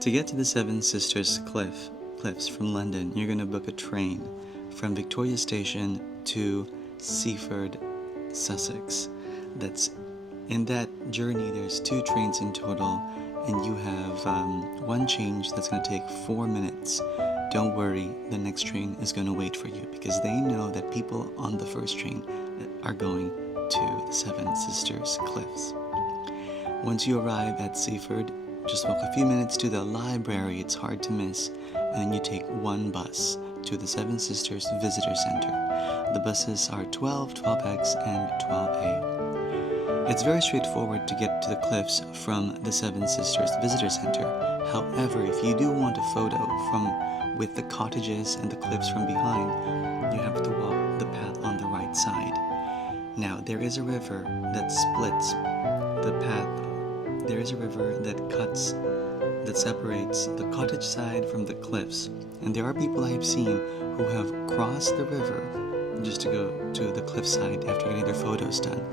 To get to the Seven Sisters Cliffs from London, you're going to book a train from Victoria Station to Seaford, Sussex. That's in that journey. There's 2 trains in total, and you have one change that's going to take 4 minutes. Don't worry, the next train is going to wait for you because they know that people on the first train are going to the Seven Sisters Cliffs. Once you arrive at Seaford, just walk a few minutes to the library, it's hard to miss, and then you take one bus to the Seven Sisters Visitor Center. The buses are 12, 12X, and 12A. It's very straightforward to get to the cliffs from the Seven Sisters Visitor Center. However, if you do want a photo with the cottages and the cliffs from behind, you have to walk the path on the right side. Now, there is a river that splits the path. There is a river that separates the cottage side from the cliffs. And there are people I have seen who have crossed the river just to go to the cliff side after getting their photos done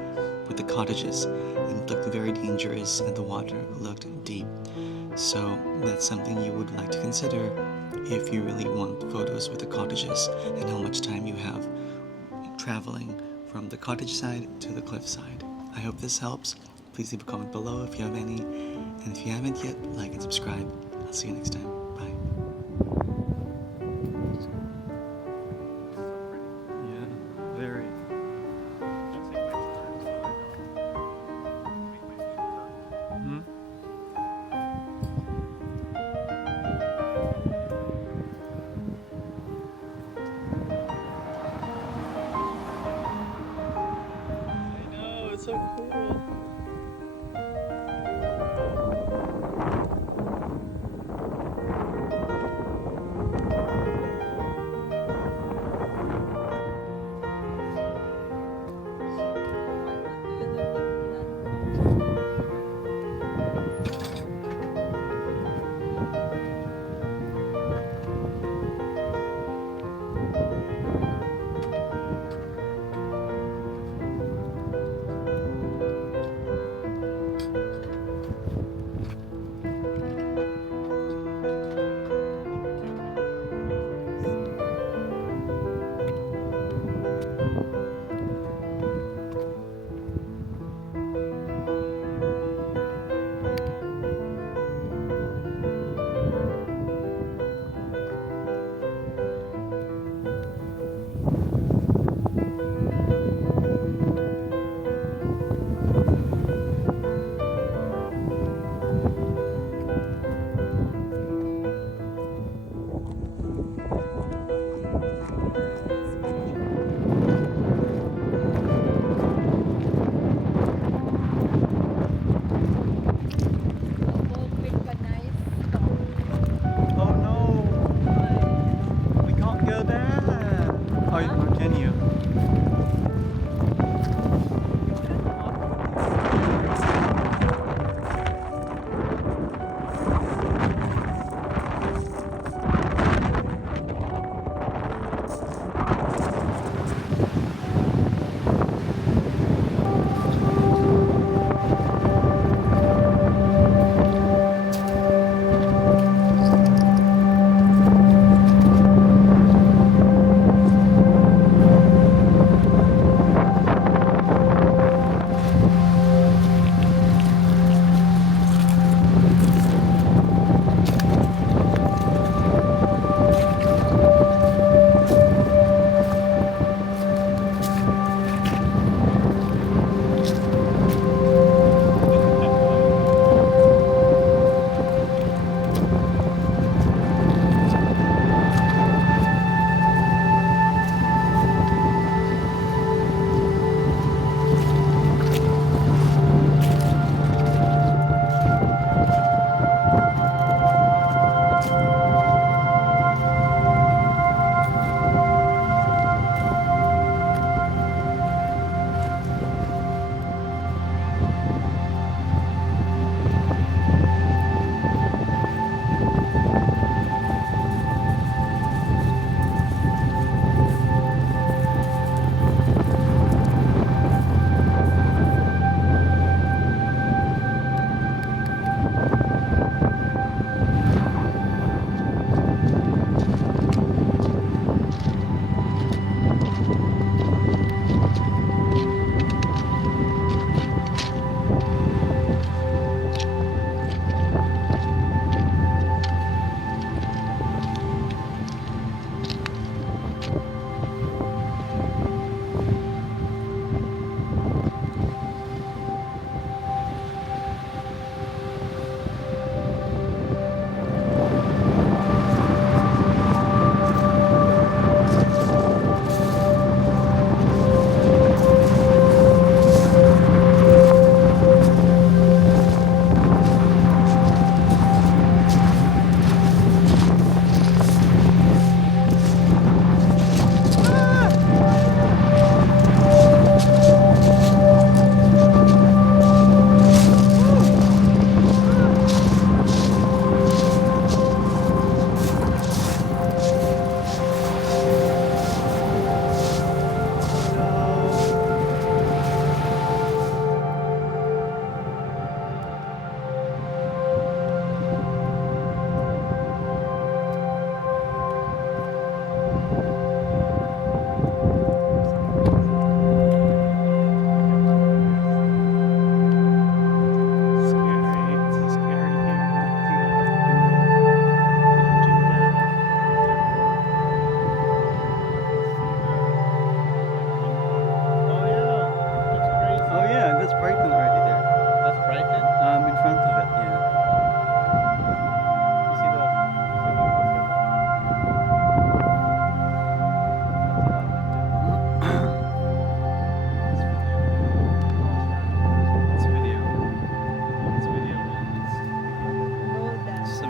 with the cottages. And it looked very dangerous and the water looked deep. So that's something you would like to consider if you really want photos with the cottages and how much time you have traveling from the cottage side to the cliff side. I hope this helps. Please leave a comment below if you have any. And if you haven't yet, like and subscribe. I'll see you next time. Bye. Yeah, very. Hmm? I know, it's so cool.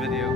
video.